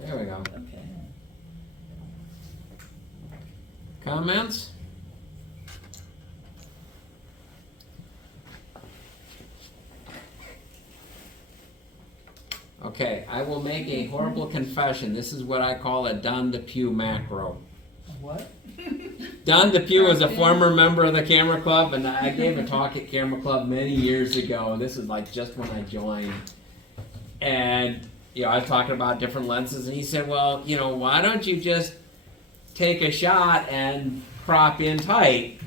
There we go. Okay. Comments? Okay, I will make a horrible confession. This is what I call a Don DePew macro. What? Don DePew was a former member of the Camera Club, and I gave a talk at Camera Club many years ago. This is like just when I joined. And, you know, I was talking about different lenses, and he said, well, you know, why don't you just take a shot and crop in tight?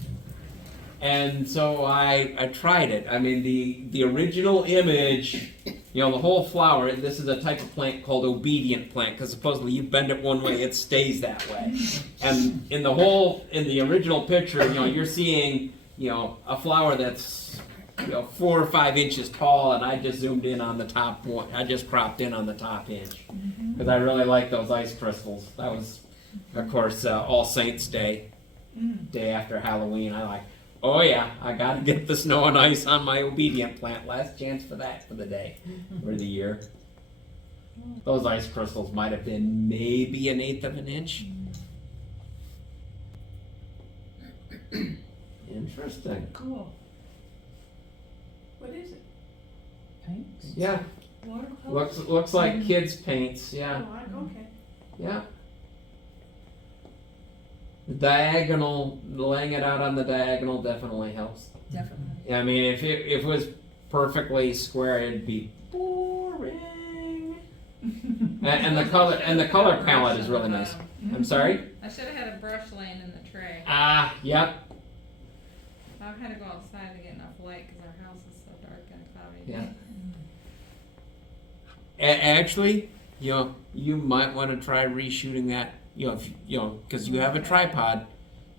And so I tried it. I mean, the original image, you know, the whole flower, this is a type of plant called obedient plant, because supposedly you bend it one way, it stays that way. And in the original picture, you know, you're seeing, you know, a flower that's, you know, 4 or 5 inches tall, and I just zoomed in on the top one. I just cropped in on the top inch, because I really like those ice crystals. That was, of course, All Saints Day, day after Halloween. I like, oh yeah, I gotta get the snow and ice on my obedient plant. Last chance for that for the day or the year. Those ice crystals might have been maybe 1/8 of an inch. Interesting. Cool. What is it? Paints? Yeah, Watercolor? looks like kids' paints. Yeah, Okay. yeah. The diagonal, laying it out on the diagonal definitely helps. Definitely. I mean, if it was perfectly square, it'd be boring. And the color palette is really nice. I'm sorry. I should have had a brush laying in the tray. Yep. I had to go outside to get enough light because our house is so dark and cloudy. Yeah. Actually, you know, you might want to try reshooting that. You know, if you know, because you have a tripod,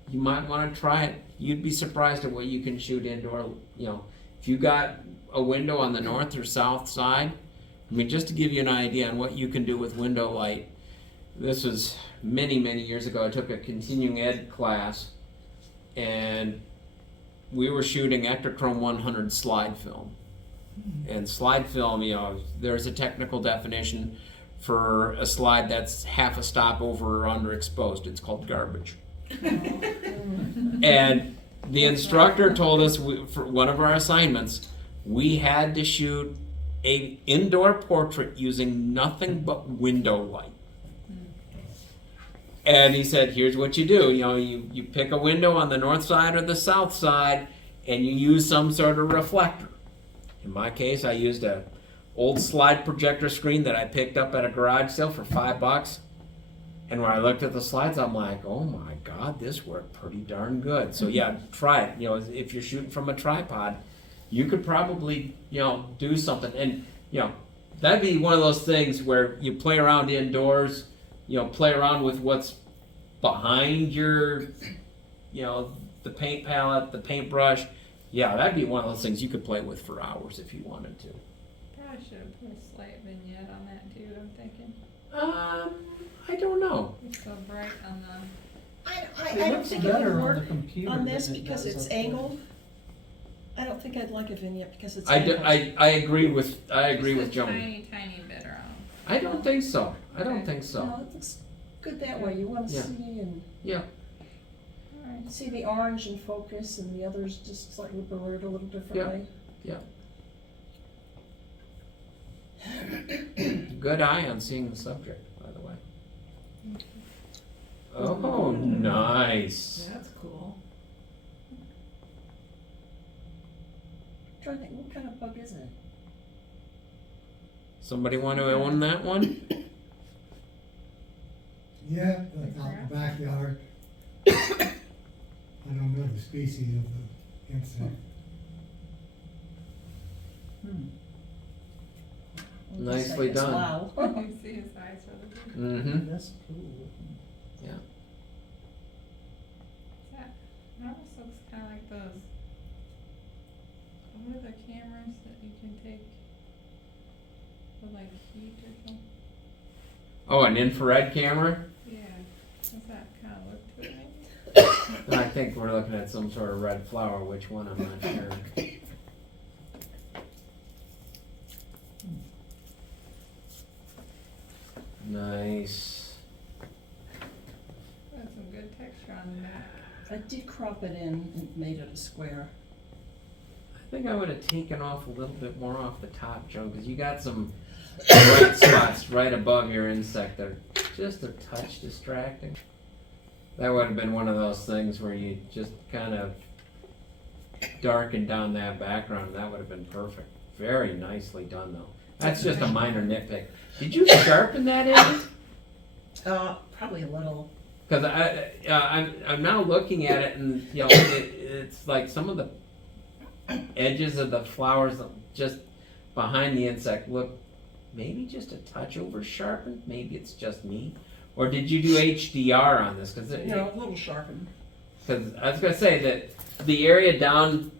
you might want to try it. You'd be surprised at what you can shoot indoor. You know, if you got a window on the north or south side. I mean, just to give you an idea on what you can do with window light. This was many years ago. I took a continuing ed class, and we were shooting Ektachrome 100 slide film. And slide film, you know, there's a technical definition for a slide that's half a stop over or underexposed. It's called garbage. And the instructor told us for one of our assignments, we had to shoot an indoor portrait using nothing but window light. And he said, here's what you do. You know, you pick a window on the north side or the south side, and you use some sort of reflector. In my case, I used a old slide projector screen that I picked up at a garage sale for $5. And when I looked at the slides, I'm like, oh my God, this worked pretty darn good. So yeah, try it. You know, if you're shooting from a tripod, you could probably, you know, do something. And, you know, that'd be one of those things where you play around indoors, you know, play around with what's behind your, you know, the paint palette, the paintbrush. Yeah, that'd be one of those things you could play with for hours if you wanted to. Probably should have put a slight vignette on that too, I'm thinking. I don't know. It's so bright on the. I It don't looks think it would better on the work computer on this than it because does it's up there. angled. I don't think I'd like a vignette because it's I angled. agree with Just a Joan. tiny bit around. I don't think so. I don't Okay. think so. No, it looks good that way. You want to Yeah. see and Yeah. Alright. see the orange in focus and the others just slightly blurred a little differently. Good eye on seeing the subject, by the way. Oh, nice. That's cool. Trying to think, what kind of bug is it? Somebody want to own that one? Yeah, like out in the backyard. I don't know the species of the insect. We'll just say Nicely it's done. Wow. You see his eyes really good. Mm-hmm. That's cool. That almost looks kinda like those. What are the cameras that you can take with like heat or something? Oh, an infrared camera? Yeah, does that kinda look to it maybe? I think we're looking at some sort of red flower. Which one? I'm not sure. Nice. That's some good texture on the back. I did crop it in and made it a square. I think I would have taken off a little bit more off the top, Joan, because you got some bright spots right above your insect that are just a touch distracting. That would have been one of those things where you just kind of darkened down that background. That would have been perfect. Very nicely done, though. That's just a minor nitpick. Did you sharpen that in? Probably a little. Because I'm now looking at it, and you know, it's like some of the edges of the flowers just behind the insect look maybe just a touch over sharpened. Maybe it's just me, or did you do HDR on this? Because No, a little sharpened. Because I was gonna say that the area down,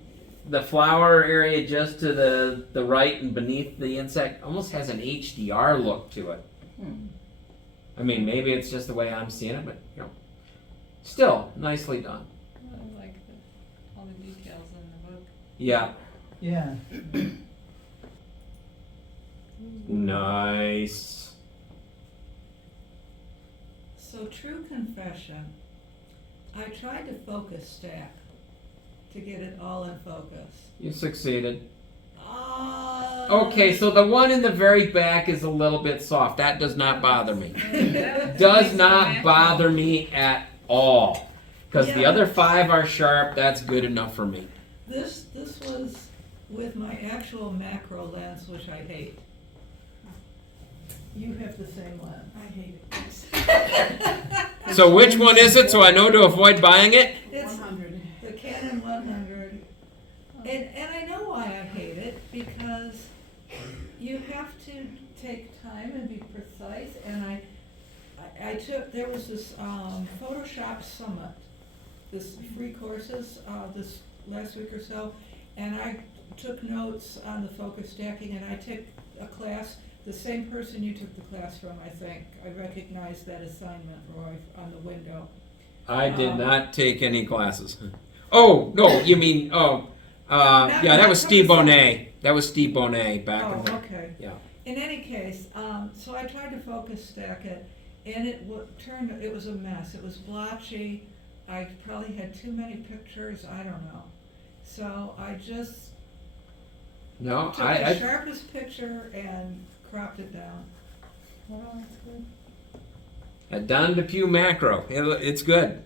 the flower area just to the right and beneath the insect almost has an HDR look to it. I mean, maybe it's just the way I'm seeing it, but you know, still nicely done. I like all the details in the book. Yeah, Yeah. nice. So true confession, I tried to focus stack to get it all in focus. You succeeded. Uh, Okay, so the one in the very back is a little bit soft. That does not bother me. That Does makes it not natural. bother me at all. Because the Yeah. other 5 are sharp. That's good enough for me. This was with my actual macro lens, which I hate. You have the same lens. I hate it. So which one is it? So I know to avoid buying it. It's 100. the Canon 100. And I know why I hate it, because you have to take time and be precise, and I took, there was this Photoshop Summit, this free courses, this last week or so, and I took notes on the focus stacking, and I took a class, the same person you took the class from, I think. I recognized that assignment, Roy, on the window. I did not take any classes. Oh, no, you mean, yeah, that was Steve Bonet. That was Steve Bonet back in Oh, the, okay. yeah. In any case, so I tried to focus stack it, and it it was a mess. It was blotchy. I probably had too many pictures. I don't know. So I just No, took the I sharpest picture and cropped it down. Well, that's good. a Don DePew macro. It's good.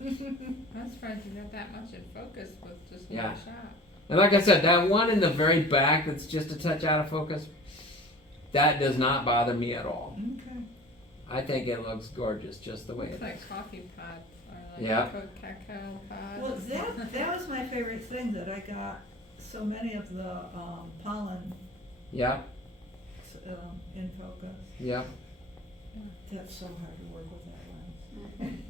I'm surprised you got that much in focus with just Yeah. one shot. And like I said, that one in the very back that's just a touch out of focus, that does not bother me at all. Okay. I think it looks gorgeous just the way it It's is. like coffee pods or like Yeah. cacao pods. Well, that was my favorite thing, that I got so many of the pollen Yeah, in focus. yeah. That's so hard to work with that lens.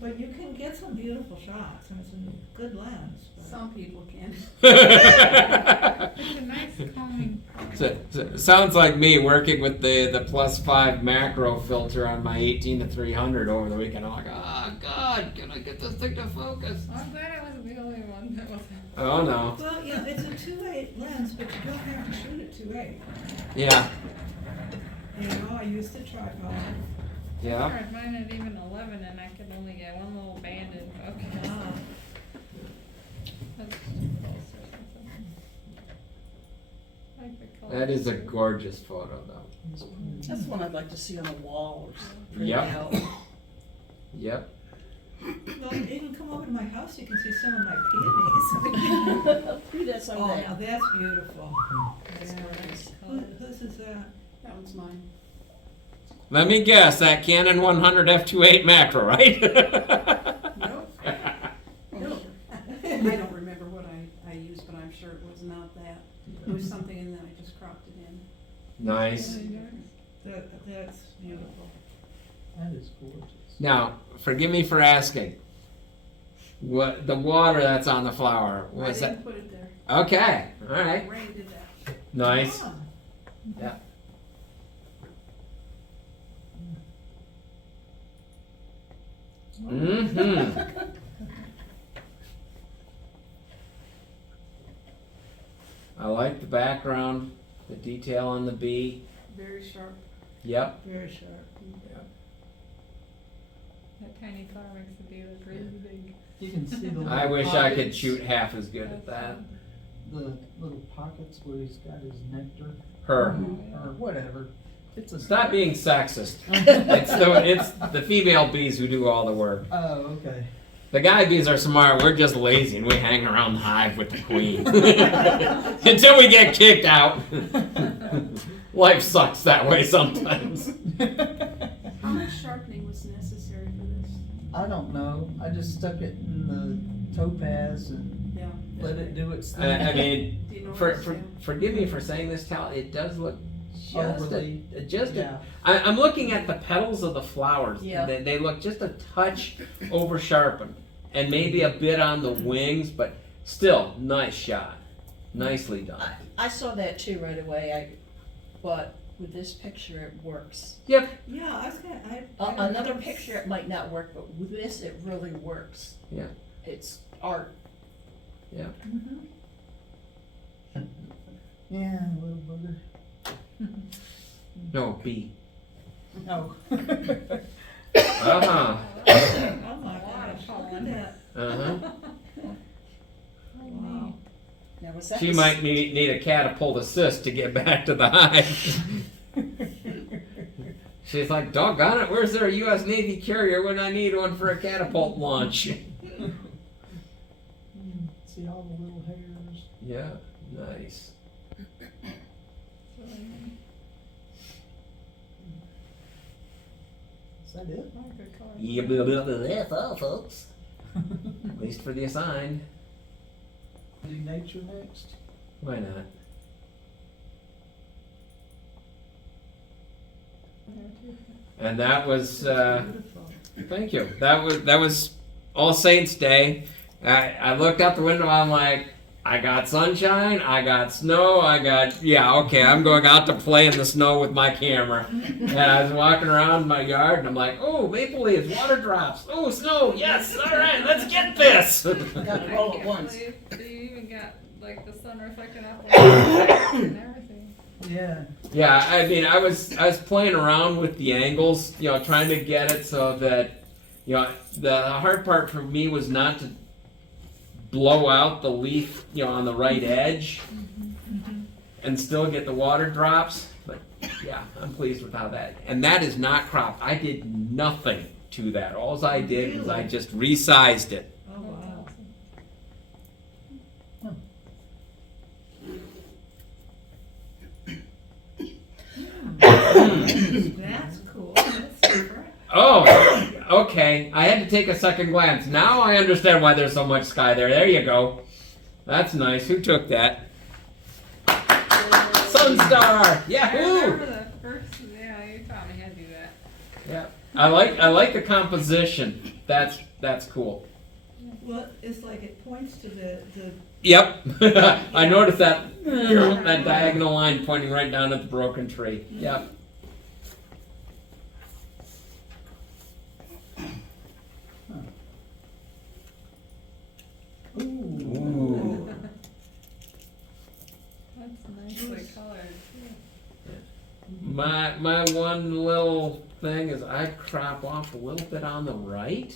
But you can get some beautiful shots, and it's a good lens. But. Some people can. It's a nice calming. Sounds like me working with the +5 macro filter on my 18-300 over the weekend. I'm like, oh God, can I get this thing to focus? I'm glad I wasn't the only one that was. Oh no. Well, yeah, it's a 2.8 lens, but you don't have to shoot at 2.8. Yeah, You know, I used the tripod. yeah. I tried mine at even 11 and I could only get one little band in focus. Ah, That's too close or something. I like the color. That is a gorgeous photo, though. That's one I'd like to see on a wall or something. Yep. Out. Yep. well, you can come over to my house, you can see some of my peonies. See that Oh, someday. now that's beautiful. That's Yeah. nice. Whose is that? That one's mine. Let me guess, that Canon 100 f2.8 macro, right? Nope. Nope. I don't remember what I used, but I'm sure it was not that. It was something, and then I just cropped it in. Nice. That's beautiful. That is gorgeous. Now, forgive me for asking. What the water that's on the flower I was that? didn't put it there. Okay, all right, Ray did that. nice. Ah, Yeah. Mm-hmm. I like the background, the detail on the bee. Very sharp. Yep. very sharp. That tiny flower makes the bee look really big. You can see the little I wish I could pockets, shoot half as good at that. the little pockets where he's got his nectar, Her. or whatever. It's a. Stop being sexist. It's the female bees who do all the work. Oh, okay. The guy bees are smart. We're just lazy and we hang around the hive with the queen until we get kicked out. Life sucks that way sometimes. How much sharpening was necessary for this? I don't know. I just stuck it in the topaz and Yeah. let it do its I thing. mean, Do you know for, what for, it's- forgive me for saying this, Cal. It does look just Overly, yeah. I'm looking at the petals of the flowers. Yeah. They look just a touch over sharpened, and maybe a bit on the wings, but still, nice shot. Nicely done. I saw that too right away, but with this picture, it works. Yeah, I was gonna, Another picture, it might not work, but with this, it really works. Yeah. It's art. Mhm. Yeah, a little booger. No, bee. Oh. Uh-huh. Oh my A lot of gosh, look at pollen. that. Uh-huh. Wow. Now, was that She the might need a catapult assist to get back to the hive. She's like, doggone it, where's there a U.S. Navy carrier when I need one for a catapult launch? See all the little hairs. Yeah, nice. Is that it? Oh, good color. Yeah, blah, blah, blah, that's all, folks. At least for the assigned. Do nature next? Why not? And that was, Beautiful. thank you. That was All Saints Day. I looked out the window. I'm like, I got sunshine. I got snow. Okay. I'm going out to play in the snow with my camera. And I was walking around my yard, and I'm like, oh, maple leaves, water drops. Oh, snow. Yes. All right. Let's get this. Got it all at once. You even got like the sun reflecting off the walls and everything. Yeah. Yeah, I mean, I was playing around with the angles, trying to get it so that, the hard part for me was not to blow out the leaf, on the right edge, and still get the water drops. But yeah, I'm pleased with how that. And that is not cropped. I did nothing to that. All I did was I just resized it. Oh, That's wow. awesome. That's cool, that's different. Oh, okay. I had to take a second glance. Now I understand why there's so much sky there. There you go. That's nice. Who took that? Sunstar! I Yahoo! remember the first, yeah, you taught me how to do that. Yeah. I like the composition. That's cool. Well, it's like it points to the Yep. I noticed that diagonal line pointing right down at the broken tree. Yep. Ooh. That's nicely colored. My one little thing is I crop off a little bit on the right.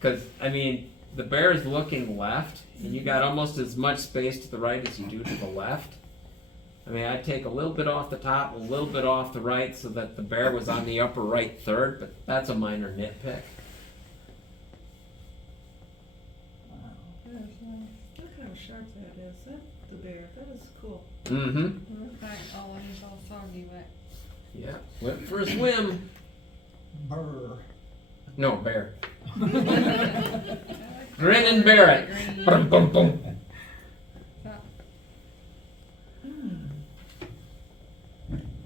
Because, I mean, the bear is looking left, and you got almost as much space to the right as you do to the left. I mean, I take a little bit off the top, a little bit off the right, so that the bear was on the upper right third, but that's a minor nitpick. That's nice. look how sharp that is. That the bear. That is cool. Mm-hmm. Looks like he's all soggy wet. Yeah. Went for a swim. Burr. No, bear. I like Grin and the bear it. green. Boom, boom, boom.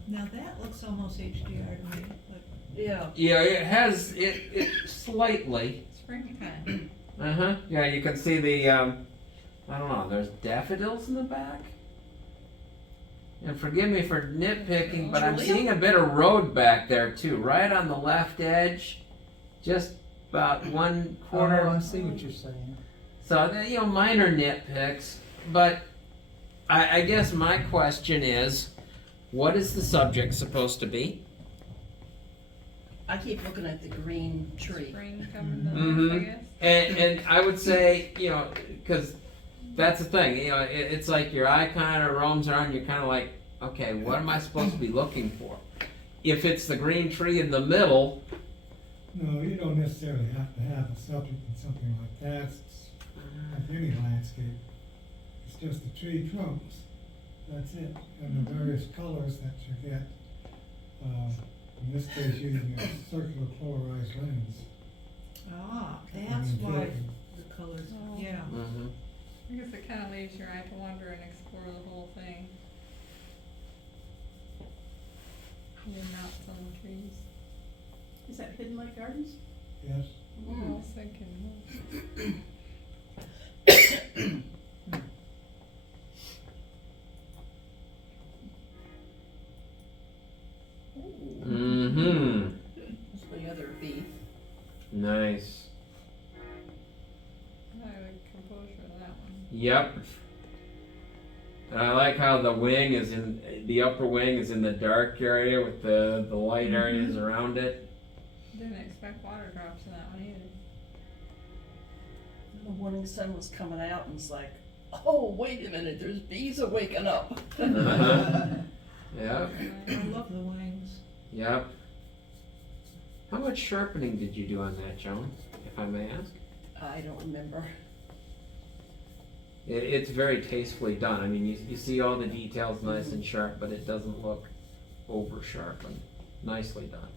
Now that looks almost HDR to me. Like, Yeah. Yeah, it has it slightly. Springtime. Uh-huh. Yeah, you can see the I don't know, there's daffodils in the back. And forgive me for nitpicking, but I'm Julia? seeing a bit of road back there too, right on the left edge. Just about 1/4. Oh, I see what you're saying. So, minor nitpicks, but I guess my question is, What is the subject supposed to be? I keep looking at the green tree. Spring coming up, I Mhm. guess. And I would say, you know, because that's the thing, you know, it's like your eye kind of roams around, you're kind of like, okay, what am I supposed to be looking for? If it's the green tree in the middle, No, you don't necessarily have to have a subject in something like that. It's like any landscape. It's just the tree trunks. That's it. And the various colors that you get. In this case, using a circular polarized lens. Ah, and that's then why filter. the colors, Oh. yeah. I guess it kinda leaves your eye to wander and explore the whole thing. You're not on the trees. Is that Hidden Lake Gardens? Yes. I was thinking, mm-hmm, That's the other bee. nice. I like composure of that one. Yep. And I like how the wing is the upper wing is in the dark area with the light areas around it. Didn't expect water drops in that one either. The morning sun was coming out and it's like, oh, wait a minute, there's bees are waking up. Uh-huh. Yep, I love the wings. yep. How much sharpening did you do on that, Joan, if I may ask? I don't remember. It's very tastefully done. I mean, you see all the details nice and sharp, but it doesn't look over sharpened. Nicely done.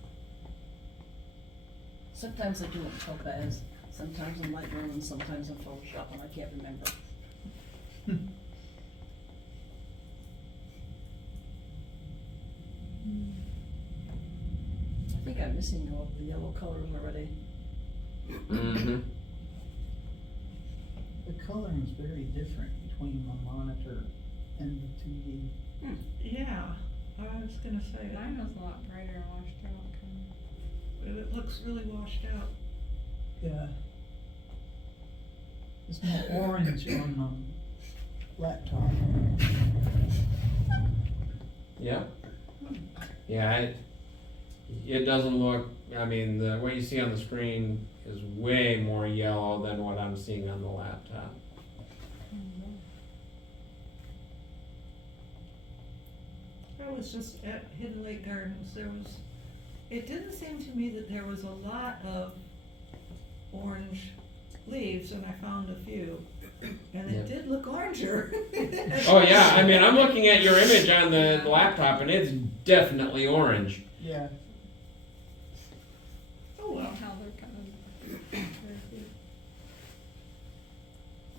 Sometimes I do it in topaz, sometimes in Lightroom, and sometimes in Photoshop, and I can't remember. I think I'm missing all the yellow colors already. Mm-hmm. The coloring is very different between the monitor and the 2D. Yeah, I was gonna say, Mine was a lot brighter and washed out kinda. it looks really washed out. Yeah. It's more orange on laptop. Yep. Yeah, it doesn't look, I mean, what you see on the screen is way more yellow than what I'm seeing on the laptop. I was just at Hidden Lake Gardens, it didn't seem to me that there was a lot of orange leaves, and I found a few. And it did look oranger. Oh yeah, I mean, I'm looking at your image on the laptop and it's definitely orange. Yeah. Oh, well. How they're kinda.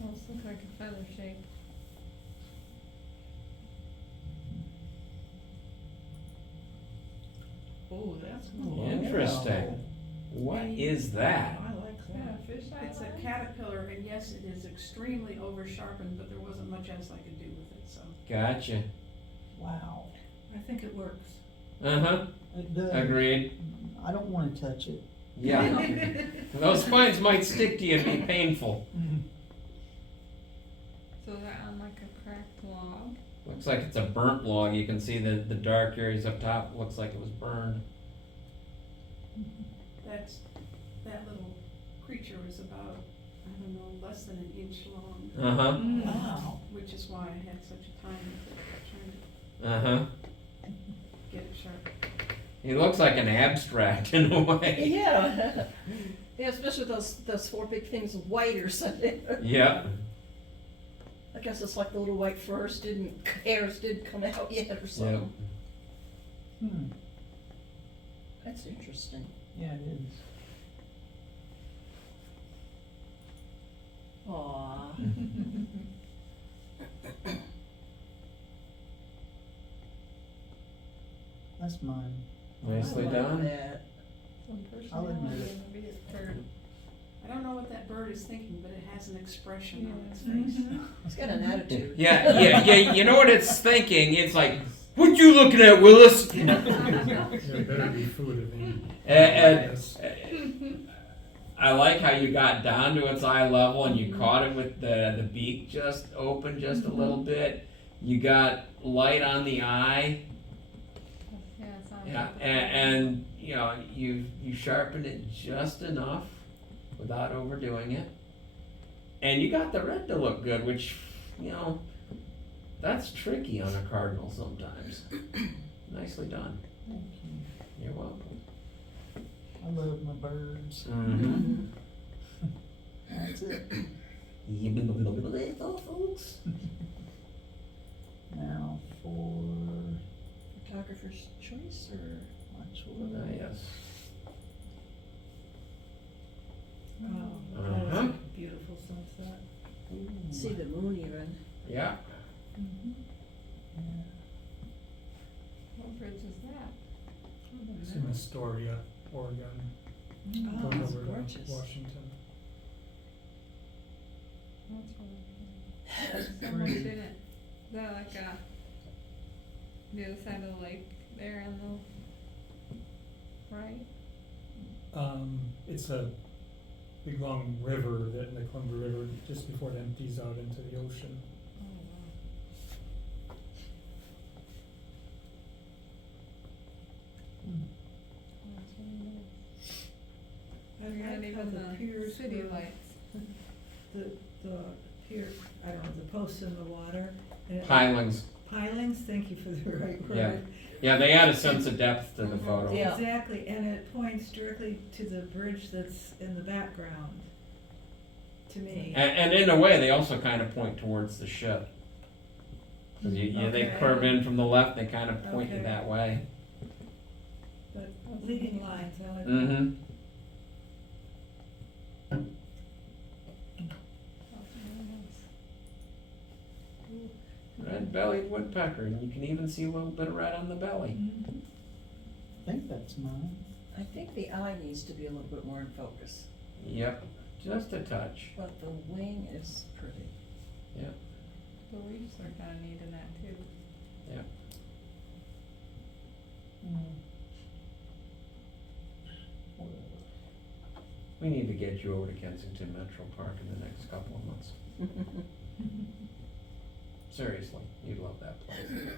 Almost look like a feather shape. Oh, that's cool. Interesting. What is that? I like Yeah, that. fish eye It's a lens? caterpillar, and yes, it is extremely over sharpened, but there wasn't much else I could do with it, so. Gotcha. Wow. I think it works. Uh-huh, It does. agreed. I don't wanna touch it. Yeah. Those spines might stick to you and be painful. So is that on like a cracked log? Looks like it's a burnt log. You can see the dark areas up top. Looks like it was burned. That little creature was about, I don't know, less than an inch long, Uh-huh, Wow. which is why I had such a time with it, trying uh-huh. to get it sharp. He looks like an abstract in a way. Yeah. Yeah, especially those four big things of white or something. Yep. I guess it's like the little white hairs did come out yet or something. Hmm. That's interesting. Yeah, it is. Aw. That's mine. Nicely I like done. that. Some I'll admit personality it. in the beast bird. I don't know what that bird is thinking, but it has an expression on its Yeah. face. It's got an attitude. Yeah. You know what it's thinking? It's like, what you looking at, Willis? Yeah, better be food if you. And I like how you got down to its eye level and you caught it with the beak just open just a little bit. You got light on the eye, Yeah, and you know, you sharpen it just enough without overdoing it. And you got the red to look good, which, you know, that's tricky on a cardinal sometimes. Nicely done. Thank you. You're welcome. I love my birds. Mm-hmm. That's it. Folks. Now for Photographer's choice or? which Ah, one? yes. Oh, that was Uh-huh. a beautiful sunset. Ooh. See the moon even. Yeah. Yeah. What bridge is that? It's in Astoria, Oregon, Oh, going that's over to gorgeous. Washington. That's really pretty. So much in it. Is that like the other side of the lake there on the right? It's a big long river, the Columbia River, just before it empties out into the ocean. Oh, wow. That's really nice. I We got like how even the the piers city were- lights. The pier, I don't know, the posts in the water. and it- Pilings. Pilings, thank you for the right word. Yeah. Yeah, they add a sense of depth to the photo. Yeah. Exactly, and it points directly to the bridge that's in the background, to me. And in a way, they also kind of point towards the ship. 'Cause they Okay. curve in from the left, they kind of point you Okay. that way. But leading lines, I like. Mm-hmm. That's really nice. Red-bellied woodpecker, and you can even see a little bit of red on the belly. Mhm. I think that's mine. I think the eye needs to be a little bit more in focus, Yep, just a touch. but the wing is pretty. The leaves are kinda neat in that too. Whatever. We need to get you over to Kensington Metro Park in the next couple of months. Seriously, you'd love that place.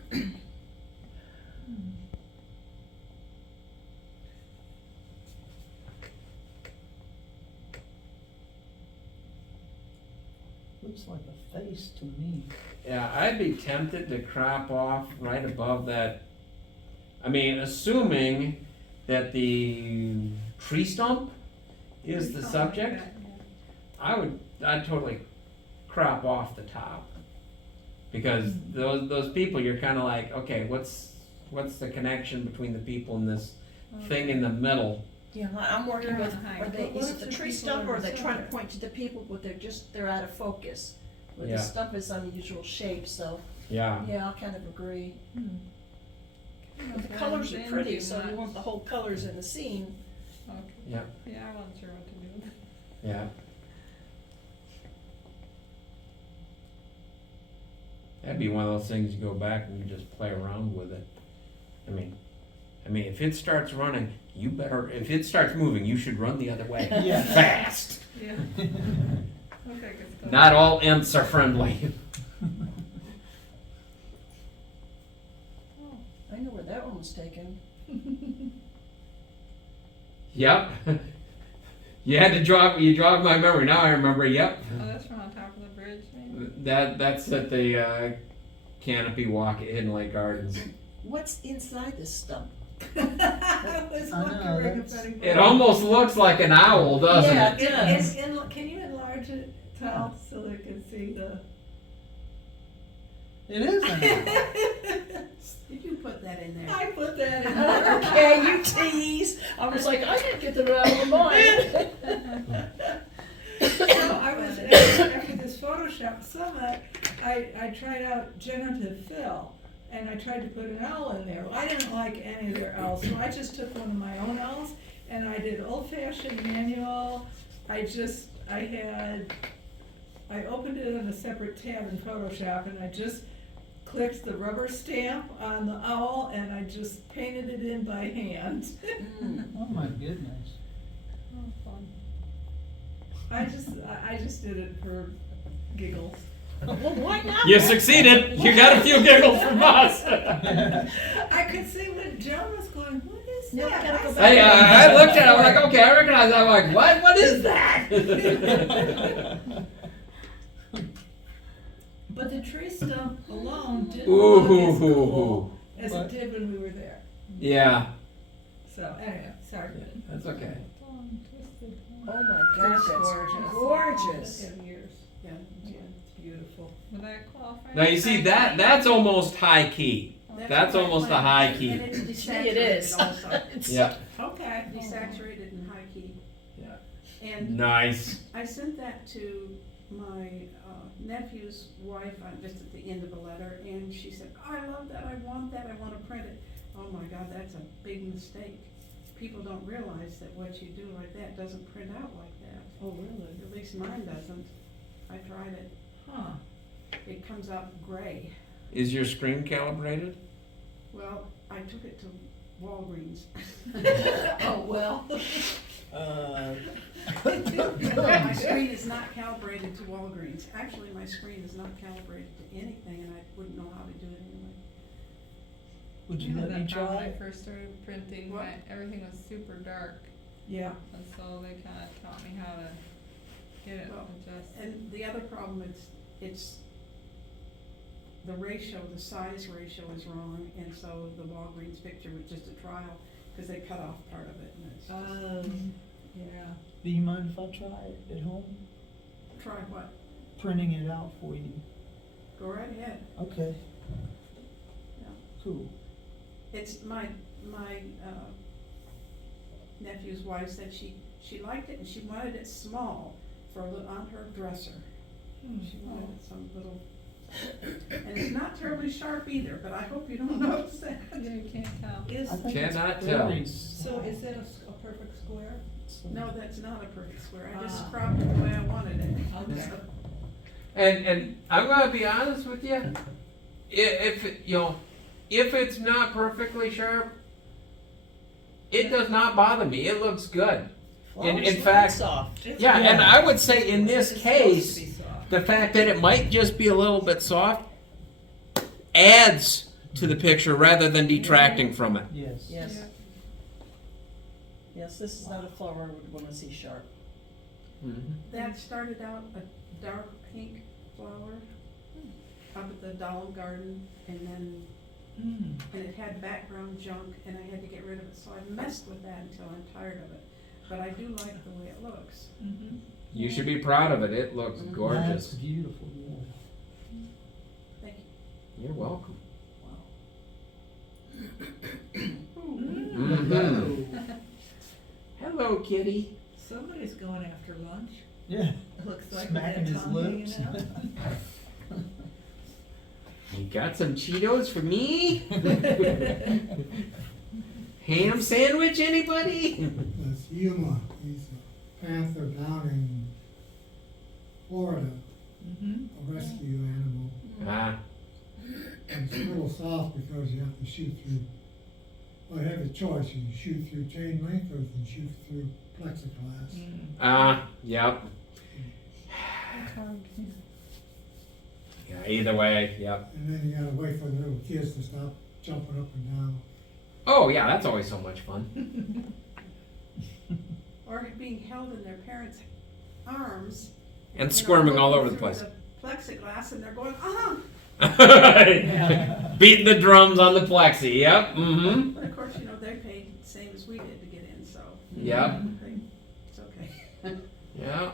Looks like a face to me. Yeah, I'd be tempted to crop off right above that. I mean, assuming that the tree stump is the Something like subject, that, yeah. I'd totally crop off the top. Because those people, you're kinda like, okay, what's the connection between the people and this thing in the middle? Yeah, I'm working You're with, on high. are they, But is what it if the the tree people stump are or are they trying to center? point to the people, but they're out of focus? Where Yeah. the stump is unusual shape, so, Yeah. yeah, I kind of agree. Hmm. But the Blends colors are in pretty, too so you much. want the whole colors in the scene. Okay. Yeah. Yeah, I wasn't sure what to do with it. Yeah. That'd be one of those things you go back and you just play around with it. I mean, if it starts running, if it starts moving, you should run the other way. Yeah. Fast. Yeah. Okay, good stuff. Not all imps are friendly. Oh, I know where that one was taken. Yep. You jogged my memory. Now I remember, yep. Oh, that's from on top of the bridge, maybe? That's at the Canopy Walk at Hidden Lake Gardens. What's inside this stump? I was I know, wondering that's- if It almost looks like an owl, doesn't Yeah, it? it does. Can you enlarge it, Tal, so they can see the? It is an owl. Did you put that in there? I put that in there. Okay, you tease. I was like, I didn't get that out of mine. So I was, after this Photoshop summit, I tried out generative fill, and I tried to put an owl in there. Well, I didn't like any of their owls, so I just took one of my own owls, and I did old-fashioned manual. I opened it in a separate tab in Photoshop, and I just clicked the rubber stamp on the owl, and I just painted it in by hand. Mm. Oh my goodness. Oh, fun. I just did it for giggles. Well, why not? You succeeded. You got a few giggles from us. I could see when Joan was going, what is Now I that? gotta go said, back. I looked at it. I'm like, okay, I recognize that. I'm like, what? What is that? But the tree stump alone didn't Ooh, look hoo, as hoo, cool as What? it did when we were there. Yeah, So anyway, sorry. that's okay. Long, twisted. Oh my gosh, that's Gorgeous. gorgeous. Look at yours. Yeah. It's beautiful. Would that qualify? Now you see that that's almost high key. That's what I almost a planned. high key. And it's It is. desaturated also. It's- Yeah, Okay. Desaturated and high key. Yeah. And nice. I sent that to my nephew's wife, just at the end of a letter, and she said, "Oh, I love that, I want to print it." Oh my God, that's a big mistake. People don't realize that what you do like that doesn't print out like that. Oh, really? At least mine doesn't. I tried it. Huh. It comes out gray. Is your screen calibrated? Well, I took it to Walgreens. Oh, well. My screen is not calibrated to Walgreens. Actually, my screen is not calibrated to anything, and I wouldn't know how to do it anyway. Would you I had let me that problem try? when I first started printing, What? everything was super dark, Yeah. and so they kinda taught me how to get it Well, adjusted. And the other problem, it's the ratio, the size ratio is wrong, and so the Walgreens picture was just a trial, because they cut off part of it, and it's, Yeah. Do you mind if I try it at home? try what? Printing it out for you. Go right ahead. Okay. Yeah. Cool. It's my nephew's wife said she liked it, and she wanted it small for on her dresser. She wanted it some little, and it's not terribly sharp either, but I hope you don't notice that. Yeah, you can't tell. Is, I think it's Cannot tell. very so is it a perfect square? No, that's not a perfect square. I just Ah. cropped it the way I wanted it. Okay. And I'm gonna be honest with you. If if it's not perfectly sharp, it does not bother me. It looks good. Flowers in look fact- soft. Yeah, and I would say in this It's supposed to case, be soft. the fact that it might just be a little bit soft adds to the picture rather than detracting from it. Yes. Yes, Yeah. yes, this is not a flower I would wanna see sharp. That started out a dark pink flower up at the Olive Garden, and then and it had background junk, and I had to get rid of it. So I messed with that until I'm tired of it. But I do like the way it looks. You should be proud of it. It looks That's gorgeous. beautiful, yeah. Thank you. You're welcome. Mm. Hello, kitty. Somebody's going after lunch. Yeah. It looks like Smacking with his that tongue hanging lips. out. You got some Cheetos for me? Ham sandwich, anybody? That's Yuma, he's a panther down in Florida, a rescue animal. Ah, And it's a little soft because you have to shoot through, well, you have a choice, you can shoot through chain link or you can shoot through plexiglass. yep. Yeah, either way, yep. And then you gotta wait for the little kids to stop jumping up and down. Oh, yeah, that's always so much fun. Or being held in their parents' arms. And squirming all over the looking place. through the plexiglass, and they're going, Beating the drums on the plexi, yep, mm-hmm. But of course, they paid the same as we did to get in, so. Yep. It's okay. Yeah.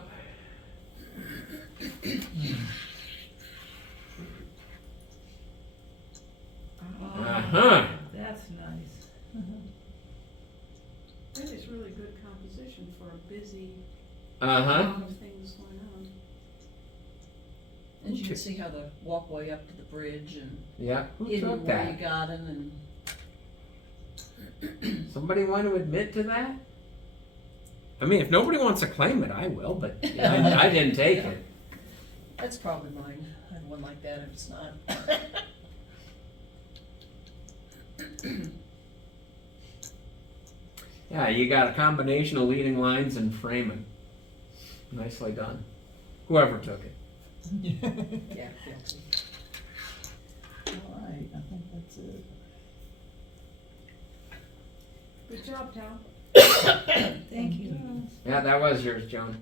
Uh-huh. That's nice. That is really good composition for a busy, Uh-huh. lot of things going on. And you can see how the walkway up to the bridge and Yeah. Who hidden took where you that? got in Somebody want to admit to that? I mean, if nobody wants to claim it, I will, but I didn't take it. that's probably mine. I have one like that if it's not. Yeah, you got a combination of leading lines and framing. Nicely done. Whoever took it. Yeah. All right, I think that's it. Good job, Tal. Thank you. Yeah, that was yours, Joan.